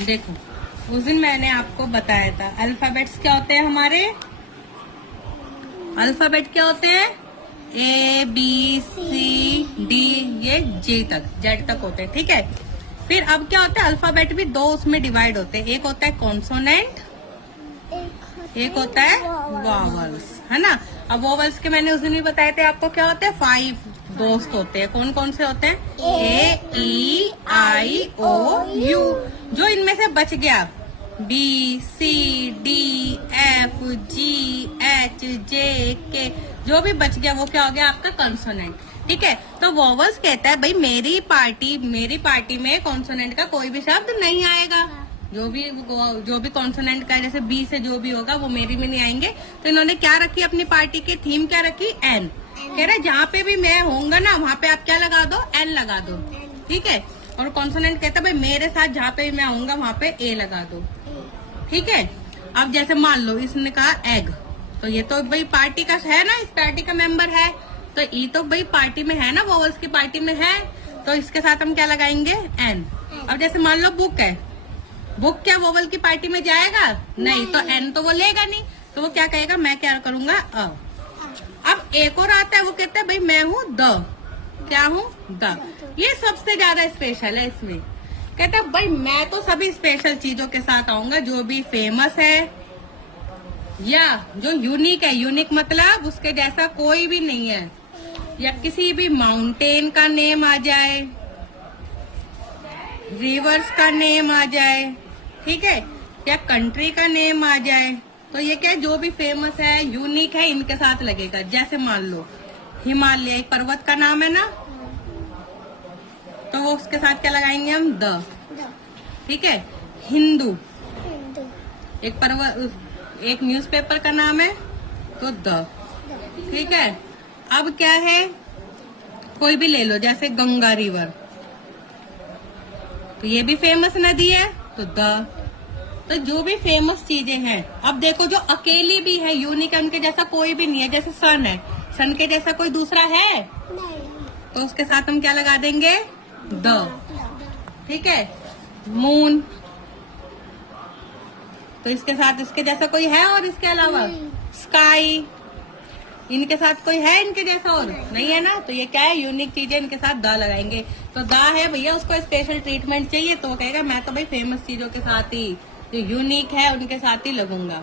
देखो, उस दिन मैंने आपको बताया था अल्फाबेट्स क्या होते हैं हमारे। अल्फाबेट क्या होते हैं? A B C D, ये जेड तक होते हैं, ठीक है। फिर अब क्या होता है, अल्फाबेट भी दो उसमें डिवाइड होते हैं। एक होता है कॉन्सोनेंट, एक होता है वॉवल्स, है ना। अब वॉवल्स के मैंने उस दिन भी बताए थे आपको, क्या होते हैं, 5 दोस्त होते हैं। कौन कौन से होते हैं? A E I O U। जो इनमें से बच गया, B C D F G H J K, जो भी बच गया वो क्या हो गया आपका कॉन्सोनेंट, ठीक है। तो वॉवल्स कहता है भाई मेरी पार्टी में कॉन्सोनेंट का कोई भी शब्द नहीं आएगा। जो भी कॉन्सोनेंट का, जैसे बी से जो भी होगा वो मेरी में नहीं आएंगे। तो इन्होंने क्या रखी अपनी पार्टी की थीम, क्या रखी? एन। कह रहा जहाँ पे भी मैं होऊंगा ना वहाँ पे आप क्या लगा दो? एन लगा दो, ठीक है। और कॉन्सोनेंट कहता है भाई मेरे साथ जहाँ पे भी मैं आऊंगा वहाँ पे ए लगा दो, ठीक है। अब जैसे मान लो इसने कहा एग, तो ये तो भाई पार्टी का है ना, इस पार्टी का मेंबर है, तो ई तो भाई पार्टी में है ना, वॉवल्स की पार्टी में है, तो इसके साथ हम क्या लगाएंगे? एन। अब जैसे मान लो बुक है, बुक क्या वोवल की पार्टी में जाएगा? नहीं, तो एन तो वो लेगा नहीं, तो वो क्या कहेगा? मैं क्या करूंगा? अ। अब एक और आता है, वो कहता है भाई मैं हूँ द। क्या हूँ? द। ये सबसे ज्यादा स्पेशल है इसमें। कहता है भाई मैं तो सभी स्पेशल चीजों के साथ आऊंगा, जो भी फेमस है या जो यूनिक है। यूनिक मतलब उसके जैसा कोई भी नहीं है, या किसी भी माउंटेन का नेम आ जाए, रिवर्स का नेम आ जाए, ठीक है, या कंट्री का नेम आ जाए, तो ये क्या है, जो भी फेमस है, यूनिक है, इनके साथ लगेगा। जैसे मान लो हिमालय एक पर्वत का नाम है ना, तो वो उसके साथ क्या लगाएंगे हम? द, ठीक है। हिंदू एक पर्वत, एक न्यूज़पेपर का नाम है, तो द, ठीक है। अब क्या है, कोई भी ले लो, जैसे गंगा रिवर, तो ये भी फेमस नदी है, तो द। तो जो भी फेमस चीजें हैं, अब देखो जो अकेली भी है, यूनिक है, उनके जैसा कोई भी नहीं है। जैसे सन है, सन के जैसा कोई दूसरा है नहीं, तो उसके साथ हम क्या लगा देंगे? द, ठीक है। मून, तो इसके साथ इसके जैसा कोई है और इसके अलावा? स्काई, इनके साथ कोई है इनके जैसा और नहीं है ना, तो ये क्या है, यूनिक चीजें, इनके साथ द लगाएंगे। तो द है भैया, उसको स्पेशल ट्रीटमेंट चाहिए, तो वो कहेगा मैं तो भाई फेमस चीजों के साथ ही, जो यूनिक है उनके साथ ही लगूंगा।